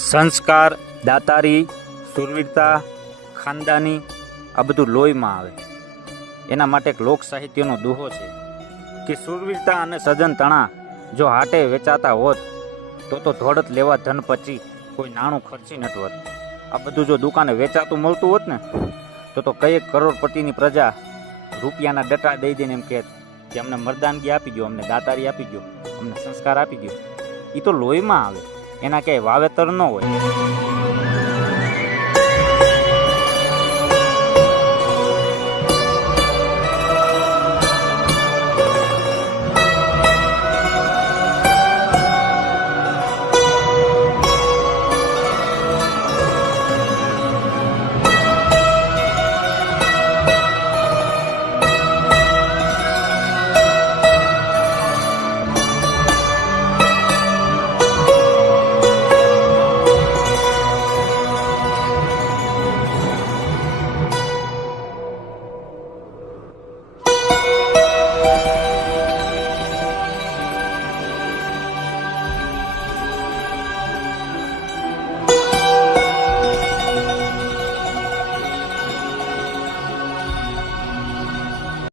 સંસ્કાર, દાતારી, શૂરવીરતા, ખાનદાની આ બધું લોહીમાં આવે. એના માટે એક લોક સાહિત્યનો દુહો છે કે શૂરવીરતા અને સજન તણા જો હાટે વેચાતા હોત તો ધોળત લેવા ધન પચી કોઈ નાણું ખર્ચી નટવત. આ બધું જો દુકાને વેચાતું મળતું હોત ને તો કઈક કરોડપતિની પ્રજા રૂપિયાના ડટા દઈ દઈને એમ કહેત કે અમને મરદાનગી આપી દો, અમને દાતારી આપી દો, અમને સંસ્કાર આપી દો. એ તો લોહીમાં આવે, એના ક્યાંય વાવેતર ન હોય.